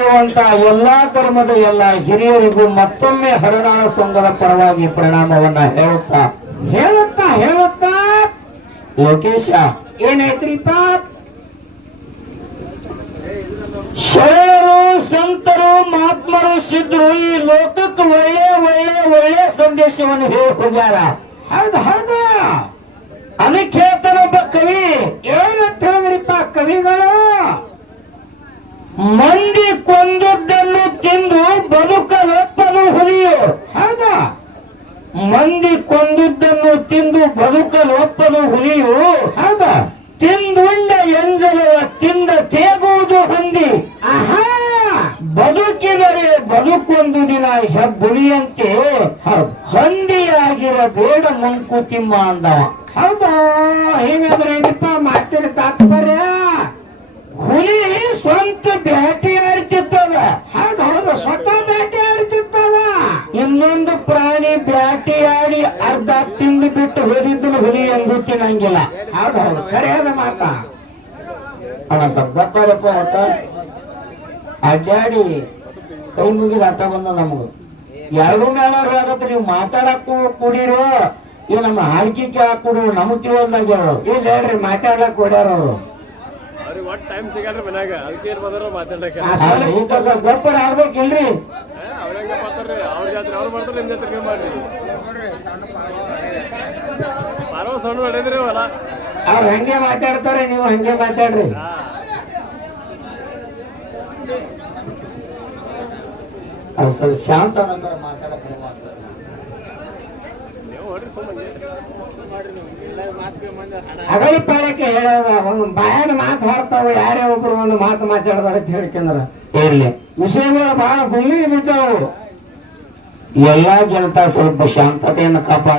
ಬಂದಿರುವಂತ ಎಲ್ಲಾ ಧರ್ಮದ ಎಲ್ಲಾ ಹಿರಿಯರಿಗೂ ಮತ್ತೊಮ್ಮೆ ಹರಿನಾಮ ಸಂಘದ ಪರವಾಗಿ ಪ್ರಣಾಮವನ್ನ ಹೇಳುತ್ತಾ ಲೋಕೇಶ ಏನೈತ್ರಿಪ್ಪ? ಶರಣರು, ಸಂತರು, ಮಹಾತ್ಮರು, ಸಿದ್ಧರು ಈ ಲೋಕಕ್ಕೆ ಒಳ್ಳೆ ಒಳ್ಳೆ ಒಳ್ಳೆ ಸಂದೇಶವನ್ನು ಹೇಳಿ ಹೋಗ್ಯಾರ. ಹೌದು ಅದಕ್ಕೆ ಹೇಳ್ತಾನೊಬ್ಬ ಕವಿ. ಏನಂತ ಹೇಳಿದ್ರಿಪ್ಪ ಕವಿಗಳು? ಮಂದಿ ಕೊಂದದ್ದನ್ನು ತಿಂದು ಬದುಕಲೊಪ್ಪದು ಹುಲಿಯು. ಹೌದಾ? ಮಂದಿ ಕೊಂದದ್ದನ್ನು ತಿಂದು ಬದುಕಲೊಪ್ಪದು ಹುಲಿಯು. ಹೌದಾ? ತಿಂದುಂಡ ಎಂಜಲವ ತಿಂದ ತೇಗುವುದು ಹಂದಿ. ಆಹಾ, ಬದುಕಿದರೆ ಬದುಕೊಂದು ದಿನ ಹೆಬ್ಬುಲಿಯಂತೆ ಹಂದಿಯಾಗಿರಬೇಡ ಮಂಕುತಿಮ್ಮ ಅಂದವ. ಹೌದಾ? ಏನಾದ್ರೆ ಏನಪ್ಪ ಮಾತಿನ ತಾತ್ಪರ್ಯ? ಹುಲಿ ಸ್ವಂತ ಬೇಟೆ ಆಡ್ತಿರ್ತದ. ಹೌದು, ಸ್ವತಃ ಬೇಟೆ ಆಡ್ತಿರ್ತದ. ಇನ್ನೊಂದು ಪ್ರಾಣಿ ಬೇಟೆ ಆಡಿ ಅರ್ಧ ತಿಂದು ಬಿಟ್ಟು ಹೋದಿದ್ದು ಹುಲಿ ಎಂದು ತಿನ್ನಂಗಿಲ್ಲ. ಹೌದು, ಕರೆಯದ ಮಾತ. ಅಣ್ಣ ಶಬ್ದಪ್ಪ ಅಡ್ಡಾಡಿ ಕೈ ಮುಗಿದ ಅರ್ಥ ಬಂದ ನಮಗ. ಎರಡು ಮೇಲವ್ರು ಆಗತ್ತ ನೀವು ಮಾತಾಡಕ್ಕೂ ಕೂಡಿರೋ ಈ ನಮ್ಮ ಆಳ್ಕಿಕೆ ಹಾಕೊಡು ನಮಗ್ ತಿಳಿಯೋದಾಗ್ಯಾವ. ಇಲ್ಲ ಹೇಳ್ರಿ ಮಾತಾಡಕ್ ಕೊಡ್ಯಾರ ಅವರು. ಗೊಬ್ಬರ ಆಗ್ಬೇಕಿಲ್ರಿ? ಅವ್ರು ಹಂಗೆ ಮಾತಾಡ್ತಾರೆ, ನೀವು ಹಂಗೆ ಮಾತಾಡ್ರಿ. ಅವ್ರು ಸ್ವಲ್ಪ ಶಾಂತ ಮಾತಾಡಕ್ಕೆ ಅಗಲಿ ಪಾಳಕ್ಕೆ ಹೇಳೋದ ಒಂದು ಬಾಯಾಗ ಮಾತು ಹೊರತಾವ. ಯಾರೇ ಒಬ್ರು ಒಂದು ಮಾತು ಮಾತಾಡೋದ ಅಂತ ಹೇಳ್ಕೊಂಡ್ರ ಇರ್ಲಿ. ವಿಷಯಗಳು ಬಹಳ ಗುಮ್ಮಿಗೆ ಬಿದ್ದವು. ಎಲ್ಲಾ ಜನತಾ ಸ್ವಲ್ಪ ಶಾಂತತೆಯನ್ನು ಕಾಪಾಡ